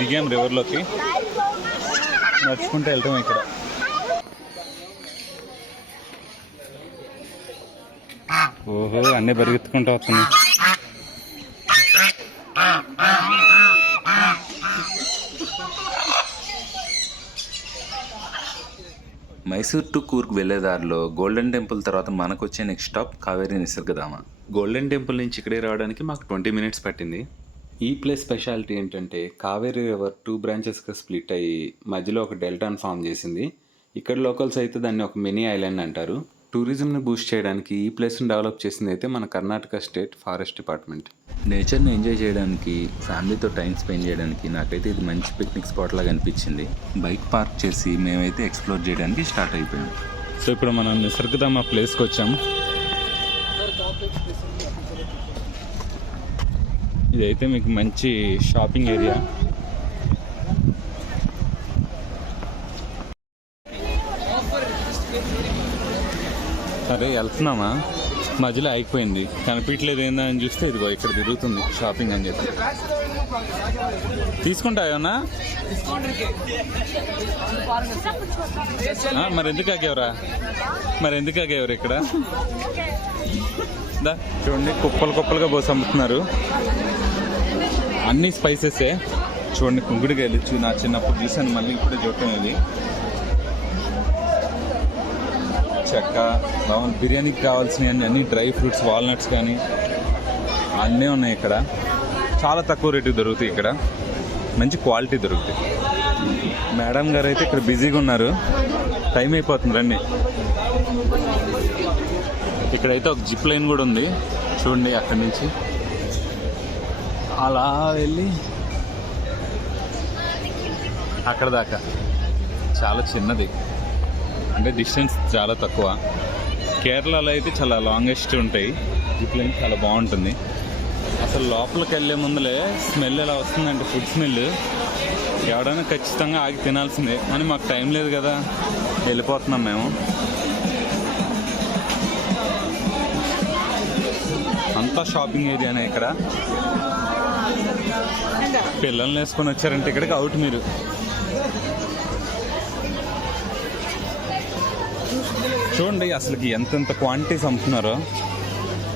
దిగాం రివర్లోకి, నడుచుకుంటూ వెళ్తాం. ఇక్కడ ఓహో అన్నీ పరిగెత్తుకుంటూ వస్తున్నాయి. మైసూర్ టు కూర్గ్ వెళ్ళేదారిలో గోల్డెన్ టెంపుల్ తర్వాత మనకు వచ్చే next stop Kaveri Nisargadhama. Golden temple నుంచి ఇక్కడే రావడానికి మాకు 20 minutes పట్టింది. ఈ ప్లేస్ స్పెషాలిటీ ఏంటంటే కావేరీ రివర్ 2 branchesగా స్ప్లిట్ అయ్యి మధ్యలో ఒక డెల్టాను ఫామ్ చేసింది. ఇక్కడ లోకల్స్ అయితే దాన్ని ఒక మినీ ఐలాండ్ అంటారు. టూరిజంని బూస్ట్ చేయడానికి ఈ ప్లేస్ని డెవలప్ చేసింది అయితే మన కర్ణాటక స్టేట్ ఫారెస్ట్ డిపార్ట్మెంట్. నేచర్ని ఎంజాయ్ చేయడానికి, ఫ్యామిలీతో టైం స్పెండ్ చేయడానికి నాకైతే ఇది మంచి పిక్నిక్ స్పాట్ లాగా అనిపించింది. బైక్ పార్క్ చేసి మేమైతే ఎక్స్ప్లోర్ చేయడానికి స్టార్ట్ అయిపోయాం. సో ఇప్పుడు మనం నిసర్గధామ ప్లేస్కి వచ్చాం. ఇదైతే మీకు మంచి షాపింగ్ ఏరియా. సరే వెళ్తున్నామా, మధ్యలో ఆగిపోయింది, కనిపించలేదు ఏందా అని చూస్తే ఇదిగో ఇక్కడ తిరుగుతుంది షాపింగ్ అని చెప్పి. తీసుకుంటాయన్నా? మరి ఎందుకు ఆగేవరా? ఇక్కడ దా చూడండి, కుప్పలు కుప్పలుగా పోసి అమ్ముతున్నారు. అన్ని స్పైసెసే చూడండి. కుంకుడికాయలు నా చిన్నప్పుడు చూసాను, మళ్ళీ ఇప్పుడే చూడటం. ఇది చెక్క, బిర్యానీకి కావాల్సినవి అన్ని డ్రై ఫ్రూట్స్, వాల్నట్స్ కానీ అన్నీ ఉన్నాయి ఇక్కడ. చాలా తక్కువ రేటుకి దొరుకుతాయి ఇక్కడ, మంచి క్వాలిటీ దొరుకుతాయి. మేడం గారు అయితే ఇక్కడ బిజీగా ఉన్నారు, టైం అయిపోతుంది రండి. ఇక్కడైతే ఒక జిప్ లైన్ కూడా ఉంది చూడండి. అక్కడి నుంచి అలా వెళ్ళి అక్కడ దాకా చాలా చిన్నది, అంటే డిస్టెన్స్ చాలా తక్కువ. కేరళలో అయితే చాలా లాంగెస్ట్ ఉంటాయి జిప్ లైన్, చాలా బాగుంటుంది. అసలు లోపలికి వెళ్ళే ముందులే స్మెల్ ఎలా వస్తుందంటే ఫుడ్ స్మెల్. ఎవడైనా ఖచ్చితంగా ఆగి తినాల్సిందే, కానీ మాకు టైం లేదు కదా, వెళ్ళిపోతున్నాం మేము. అంతా షాపింగ్ ఏరియానే ఇక్కడ. పిల్లల్ని వేసుకొని వచ్చారంటే ఇక్కడికి అవుట్ మీరు. చూడండి అసలుకి ఎంతెంత క్వాంటిటీస్ అమ్ముతున్నారో.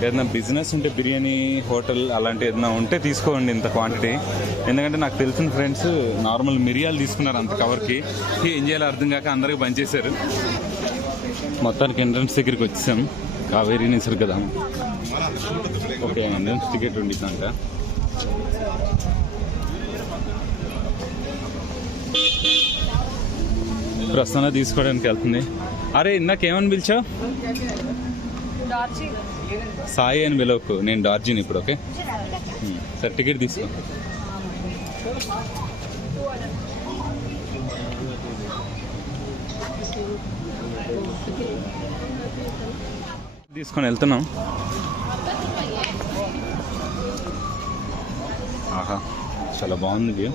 ఏదైనా బిజినెస్ ఉంటే, బిర్యానీ హోటల్ అలాంటి ఏదైనా ఉంటే తీసుకోండి ఇంత క్వాంటిటీ. ఎందుకంటే నాకు తెలిసిన ఫ్రెండ్స్ నార్మల్ మిరియాలు తీసుకున్నారు అంత కవర్కి. ఏం చేయాలో అర్థం కాక అందరికి పనిచేశారు. మొత్తానికి ఎంట్రన్స్ దగ్గరికి వచ్చేసాం. కావేరీ నిసర్గధామ. ఓకే, ఎంట్రన్స్ టికెట్ ఉండిద్దంట. ప్రసన్న తీసుకోవడానికి వెళ్తుంది. అరే ఇందాకేమని పిలిచావు? సాయి అని పిలవకు, నేను డార్జిన్ ఇప్పుడు. ఓకే సరే, టికెట్ తీసుకో. తీసుకొని వెళ్తున్నాం. ఆహా చాలా బాగుంది వ్యూ.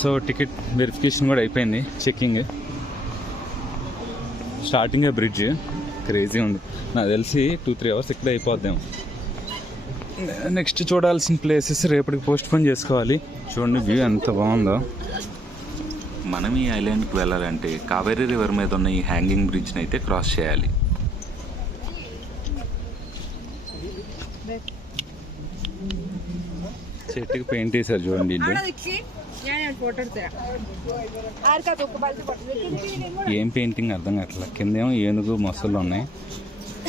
సో టికెట్ వెరిఫికేషన్ కూడా అయిపోయింది, చెక్కింగ్. స్టార్టింగే బ్రిడ్జ్ క్రేజీ ఉంది. నాకు తెలిసి 2-3 hours ఇక్కడే అయిపోద్దాం. నెక్స్ట్ చూడాల్సిన ప్లేసెస్ రేపటికి పోస్ట్ పోన్ చేసుకోవాలి. చూడండి వ్యూ ఎంత బాగుందో. మనం ఈ ఐలాండ్కి వెళ్ళాలంటే కావేరీ రివర్ మీద ఉన్న ఈ హ్యాంగింగ్ బ్రిడ్జ్ని అయితే క్రాస్ చేయాలి. చెట్టుకి పెయింట్ వేసారు చూడండి. ఏం పెయింటింగ్ అర్థం కావట్లా. కిందేమో ఏనుగు మొసళ్ళు ఉన్నాయి,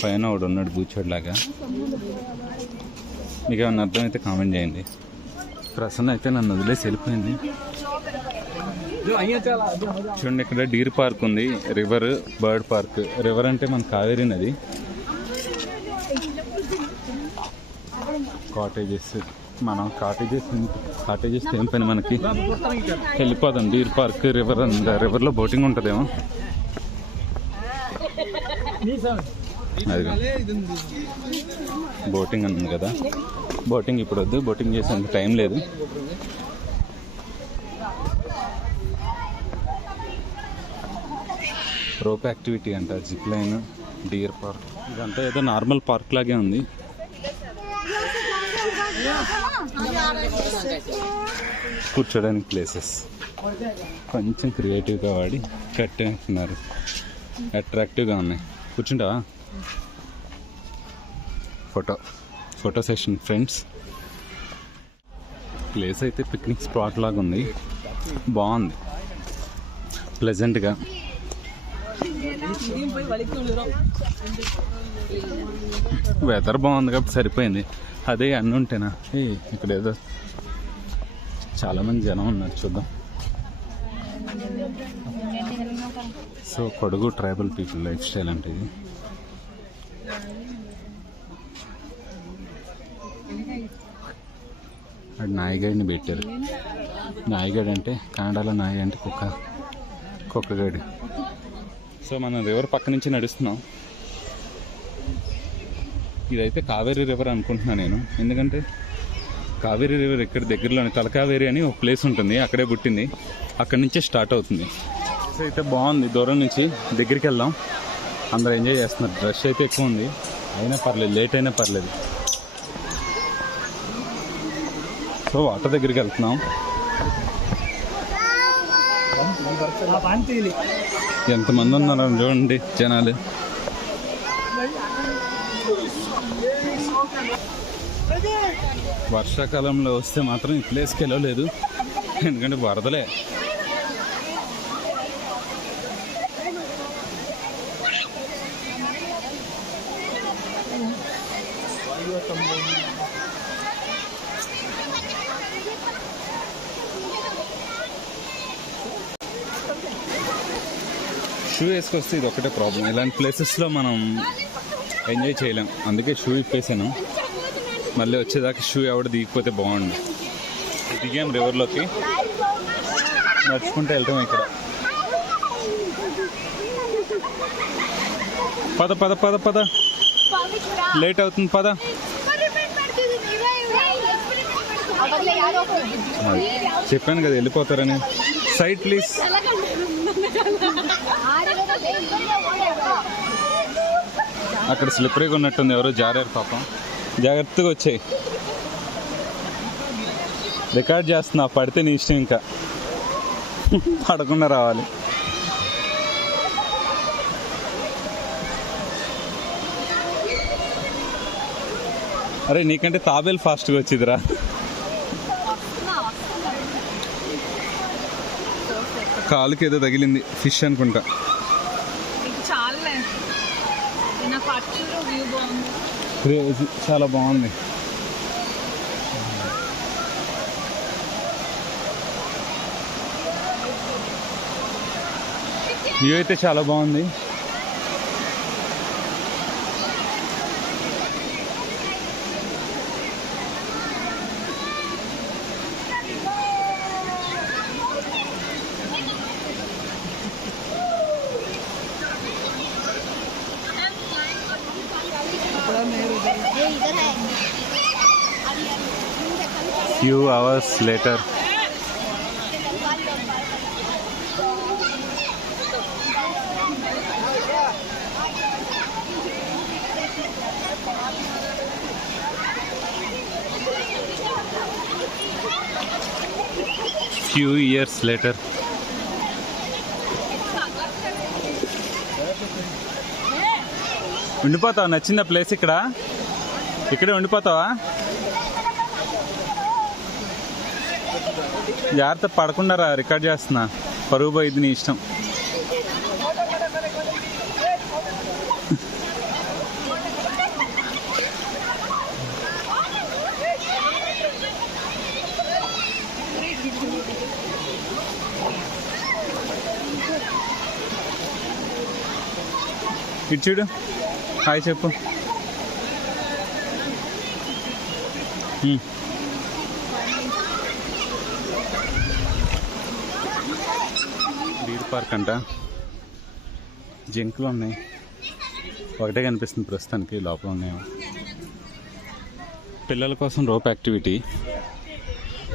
పైన ఒకడు ఉన్నాడు బూచోడ్లాగా. మీకు ఏమన్నా అర్థమైతే కామెంట్ చేయండి. ప్రసన్న అయితే నన్ను వదిలేసి వెళ్ళిపోయింది. చూడండి ఇక్కడ డీర్ పార్క్ ఉంది, రివర్, బర్డ్ పార్క్. రివర్ అంటే మన కావేరీ నది. కాటేజెస్, మనం కాటేజెస్ ఏం పని మనకి, వెళ్ళిపోదాం. Deer park, river. రివర్లో బోటింగ్ ఉంటుందేమో. అది బోటింగ్ అన్నది కదా, బోటింగ్ ఇప్పుడు వద్దు, బోటింగ్ చేసేందుకు టైం లేదు. రోప్ యాక్టివిటీ అంట, జిప్ లైన్, డియర్ పార్క్. ఇదంతా ఏదో నార్మల్ పార్క్ లాగే ఉంది. కూర్చోడానికి ప్లేసెస్ కొంచెం క్రియేటివ్గా వాడి కట్టేస్తున్నారు. అట్రాక్టివ్గా ఉన్నాయి. కూర్చుంటావా? Photo session friends. ప్లేస్ అయితే పిక్నిక్ స్పాట్ లాగా ఉంది. బాగుంది, ప్లెజెంట్గా. వెదర్ బాగుంది కాబట్టి సరిపోయింది. అదే అన్నీ ఉంటేనా ఇక్కడ ఏదో చాలామంది జనం ఉన్నారు. చూద్దాం. So కొడుగు tribal people life style అంటే ఇది. అది నాయిగడిని పెట్టారు. నాయిగడ్ అంటే కన్నడలో నాయి అంటే కుక్కగడి. సో మనం రివర్ పక్క నుంచి నడుస్తున్నాం. ఇదైతే కావేరీ రివర్ అనుకుంటున్నాను నేను, ఎందుకంటే కావేరీ రివర్ ఇక్కడ దగ్గరలోనే తలకావేరి అని ఒక ప్లేస్ ఉంటుంది, అక్కడే పుట్టింది, అక్కడి నుంచే స్టార్ట్ అవుతుంది. సో అయితే బాగుంది. దూరం నుంచి దగ్గరికి వెళ్దాం. అందరూ ఎంజాయ్ చేస్తున్నారు. రష్ అయితే ఎక్కువ ఉంది, అయినా పర్లేదు, లేట్ అయినా పర్లేదు. సో వాటర్ దగ్గరికి వెళ్తున్నాం. ఎంతమంది ఉన్నారు చూడండి జనాలు. వర్షాకాలంలో వస్తే మాత్రం ఈ ప్లేస్కి వెళ్ళలేదు, ఎందుకంటే వరదలే. షూ వేసుకొస్తే ఇది ఒకటే ప్రాబ్లం. ఇలాంటి ప్లేసెస్లో మనం ఎంజాయ్ చేయలేం, అందుకే షూ ఇప్పేసాను. మళ్ళీ వచ్చేదాకా షూ ఎవడ దిగిపోతే బాగుండు. దిగాం రివర్లోకి, నడుచుకుంటూ వెళ్తాం. ఇక్కడ పద పద పద పద, లేట్ అవుతుంది, పద. చెప్పాను కదా వెళ్ళిపోతారని. Side please. అక్కడ స్లిప్పరీగా ఉన్నట్టుంది, ఎవరో జారారు పాపం. జాగ్రత్తగా వచ్చాయి. రికార్డ్ చేస్తున్నా, పడితే నీ ఇష్టం, ఇంకా పడకుండా రావాలి. అరే నీకంటే తాబేలు ఫాస్ట్గా వచ్చిదిరా. కాలుకి ఏదో తగిలింది, ఫిష్ అనుకుంటా. చాలా బాగుంది. వ్యూ అయితే చాలా బాగుంది. Few hours later. Few years later. ఉండిపోతావా? నచ్చిందా ప్లేస్? ఇక్కడే ఉండిపోతావా? జాగ్రత్త, పడకుండా రా. రికార్డ్ చేస్తున్నా, పరుగు పోయిద్ది, నీ ఇష్టం. ఇటు చూడు, హాయ్ చెప్పు. డీర్ పార్క్ అంట. జింకలు ఉన్నాయి, ఒకటే కనిపిస్తుంది ప్రస్తుతానికి, లోపల ఉన్నాయేమో. పిల్లల కోసం రోప్ యాక్టివిటీ.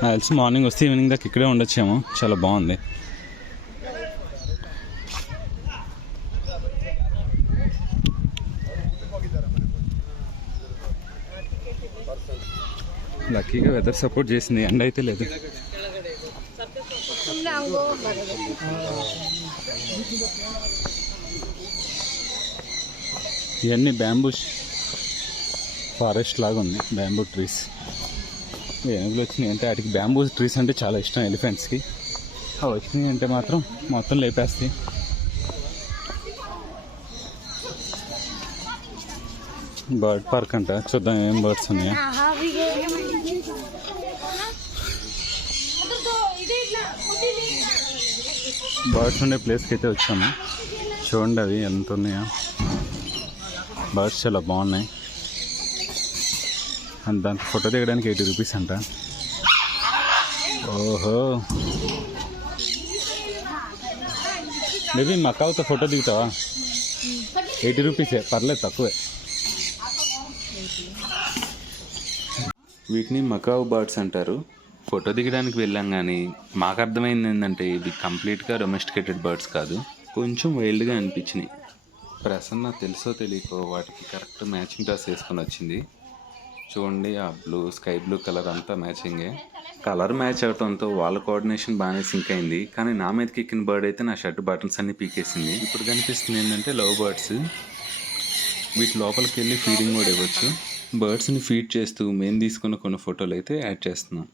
నాకు తెలిసి మార్నింగ్ వస్తే ఈవినింగ్ దాకా ఇక్కడే ఉండొచ్చేమో. చాలా బాగుంది. లక్కీగా వెదర్ సపోర్ట్ చేసింది, ఎండ అయితే లేదు. ఇవన్నీ బ్యాంబూ ఫారెస్ట్ లాగా ఉంది, బ్యాంబూ ట్రీస్. ఏనుగులు వచ్చినాయి అంటే వాటికి బ్యాంబూ ట్రీస్ అంటే చాలా ఇష్టం ఎలిఫెంట్స్కి. అవి వచ్చినాయి అంటే మాత్రం మొత్తం లేపేస్తాయి. బర్డ్ పార్క్ అంట, చూద్దాం ఏం బర్డ్స్ ఉన్నాయా. బర్డ్స్ ఉండే ప్లేస్కి అయితే వచ్చాము. చూడండి అవి ఎంత ఉన్నాయో. బర్డ్స్ చాలా బాగున్నాయి. అండ్ దానికి ఫోటో దిగడానికి 80 రూపీస్ అంట. ఓహో, మేబీ మకావుతో ఫోటో దిగుతావా? 80 రూపీసే, పర్లేదు, తక్కువే. వీటిని మకావ్ బర్డ్స్ అంటారు. ఫోటో దిగడానికి వెళ్ళాం కానీ మాకు అర్థమైంది ఏంటంటే ఇవి కంప్లీట్గా డొమెస్టికేటెడ్ బర్డ్స్ కాదు, కొంచెం వైల్డ్గా అనిపించినాయి. ప్రసన్న తెలుసో తెలియకో వాటికి కరెక్ట్ మ్యాచింగ్ డ్రెస్ వేసుకొని వచ్చింది. చూడండి, ఆ స్కై బ్లూ కలర్ అంతా మ్యాచింగే. కలర్ మ్యాచ్ అవడంతో వాళ్ళ కోఆర్డినేషన్ బాగానే సింక్ అయింది. కానీ నా మీదకి ఎక్కిన బర్డ్ అయితే నా షర్ట్ బటన్స్ అన్ని పీకేసింది. ఇప్పుడు కనిపిస్తుంది ఏంటంటే లవ్ బర్డ్స్. వీటి లోపలికి వెళ్ళి ఫీడింగ్ కూడా ఇవ్వచ్చు. బర్డ్స్ని ఫీడ్ చేస్తూ మేము తీసుకున్న కొన్ని ఫోటోలు అయితే యాడ్ చేస్తున్నాం.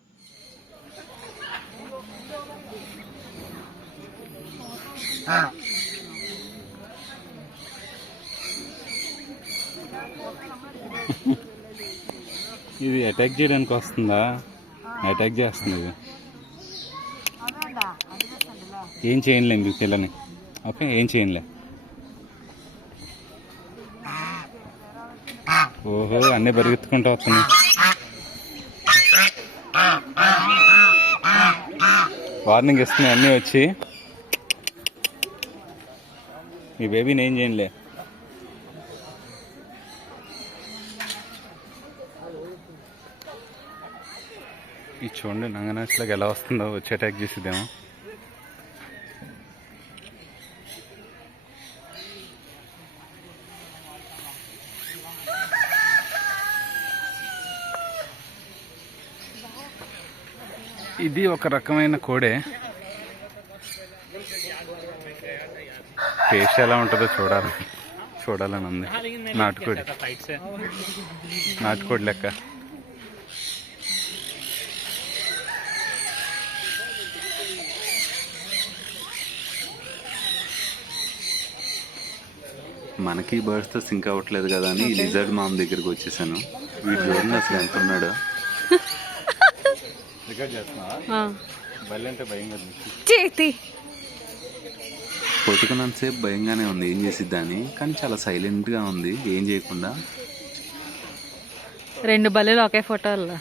ఇది అటాక్ చేయడానికి వస్తుందా? అటాక్ చేస్తుంది ఇది. ఏం చేయనులే మీకు పిల్లని. ఓకే, ఏం చేయనులే. ఓహో, అన్నీ పరిగెత్తుకుంటూ వస్తున్నాయి. వార్నింగ్ ఇస్తున్నాయి అన్నీ వచ్చి. ఈ బేబీని ఏం చేయనులే. ఇది చూడండి, నంగనాచులాగా ఎలా వస్తుందో, వచ్చి అటాక్ చేసిద్దేమో. ఇది ఒక రకమైన కోడే. టేస్ట్ ఎలా ఉంటుందో చూడాలని ఉంది. నాటుకోడి లెక్క. మనకి బర్డ్స్తో సింక్ అవ్వట్లేదు కదా అని లిజర్డ్ మామ్ దగ్గరికి వచ్చేసాను. వీడు చూడండి అసలు ఎంత ఉన్నాడు. కొట్టుకున్నంతసేపు భయంగానే ఉంది ఏం చేసిద్దని, కానీ చాలా సైలెంట్గా ఉంది ఏం చేయకుండా. 2 బల్లెలు ఒకే ఫోటోల్లో.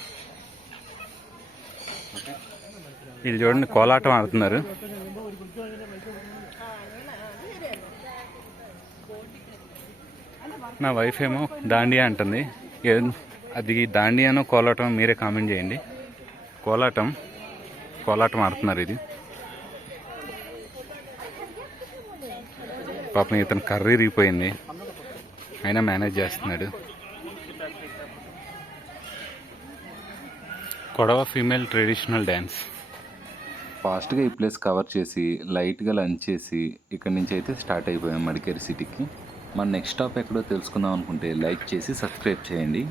ఇది చూడండి, కోలాటం ఆడుతున్నారు. నా వైఫ్ ఏమో దాండియా అంటుంది. అది దాండియానో కోలాటం మీరే కామెంట్ చేయండి. కోలాటం ఆడుతున్నారు. ఇది పాపం ఇతను కర్రీ రీపోయింది, అయినా మేనేజ్ చేస్తున్నాడు. కొడవ ఫీమేల్ ట్రెడిషనల్ డ్యాన్స్. ఫాస్ట్గా ఈ ప్లేస్ కవర్ చేసి లైట్గా లంచ్ చేసి ఇక్కడి నుంచి అయితే స్టార్ట్ అయిపోయాం మడికేరి సిటీకి. మన నెక్స్ట్ స్టాప్ ఎక్కడో తెలుసుకుందాం అనుకుంటే లైక్ చేసి సబ్స్క్రైబ్ చేయండి.